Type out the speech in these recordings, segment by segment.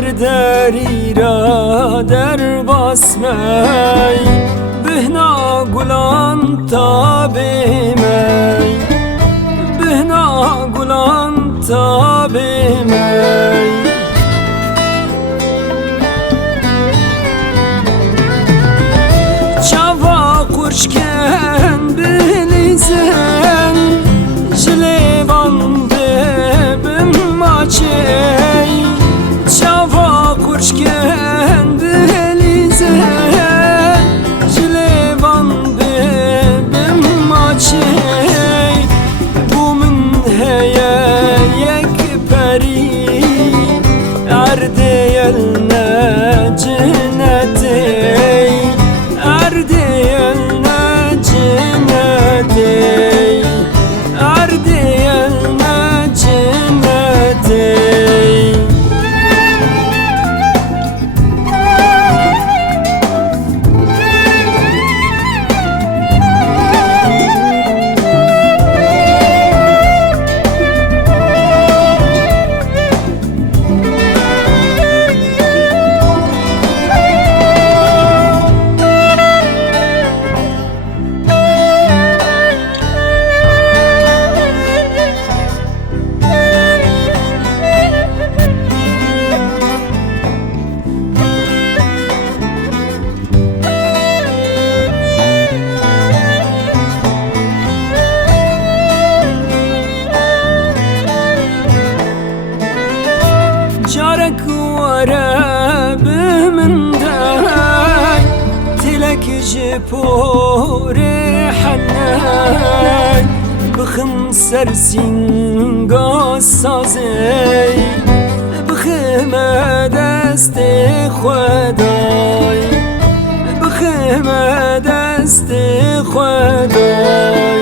دری را در باسمی بهنا گلان تاب می بهنا گلان تاب می چاوا قرشکن بلیزن جلیوان ببم ماچی چاوا قرشکن بلیزن جلیوان ببم ماچی بو من هیا یک پری اردیلنا جنتی جارك ورا بمن داي تلك جبور حناي بخمسر سين قصازي بخم دست خداي بخم دست خداي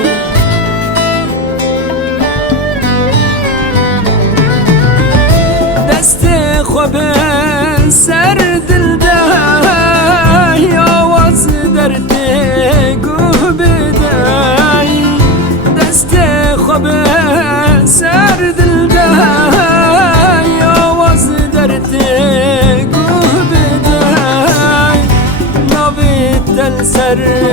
خواب سر دل دای آواز درد گو بدای دست خواب سر دل دای آواز درد گو بدای ناوی دل سر